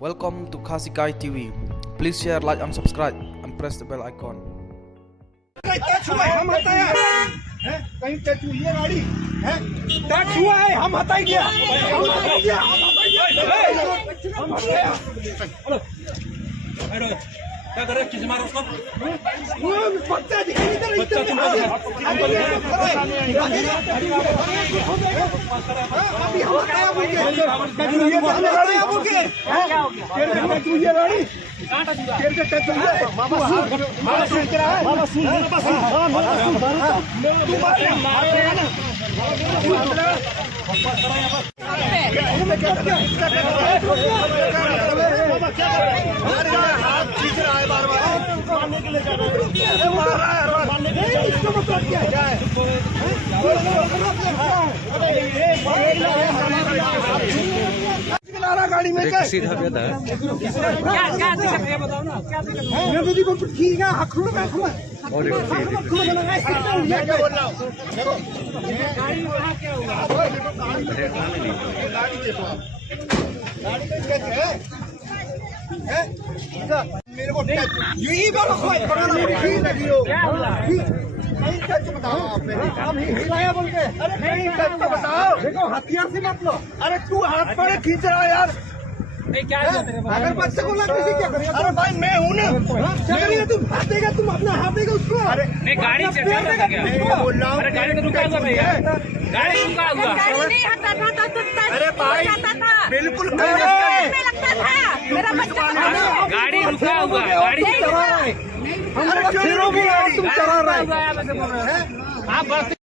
Welcome to Khasikai TV. Please share, like and subscribe and press the bell icon. हम हटाया है कहीं touch हुई है गाड़ी है टच हुआ है हम हटाई दिया हम हटाया क्या कर रहे हैं? किसी मारो उसको बच्चा दिखाई नहीं दे रहा बच्चा तुम अभी हम हटाया बोल के क्या हो गया टच हुई है गाड़ी टच हुई है मामा सुन के रहा है मामा सुन गाड़ी में सीधा बेटा है। क्या दिक्कत है बताओ ना क्या दिक्कत है? मैं तो को ठीक है हखड़ो में हखड़ो मैं क्या बोल रहा हूँ गाड़ी वहाँ क्या हुआ? गाड़ी में कैसे है मेरे को यही बोलो क्या हुआ? नहीं टच बताओ आप मेरे काम ही हिलाया बोल के अरे नहीं टच तो बताओ देखो हथियार से मत लो अरे तू हाथ पर खींच रहा है यार नहीं क्या हुआ तेरे पास? अगर बच्चे को लग किसी क्या करेगा अरे भाई मैं हूँ ना चलिए तुम हाथ देगा तुम अपना हाथ देगा उसको अरे नहीं गाड़ी चेक कर क्या? मैं बोल रहा हूँ अरे गाड़ी तो रुका हुआ भैया गाड़ी रुका हुआ गाड़ी नहीं हटा था तो अरे भाई था बिल्कुल में लगता था मेरा बच्चा गाड़ी रुका हुआ है गाड़ी अरे तुम चला रहे आप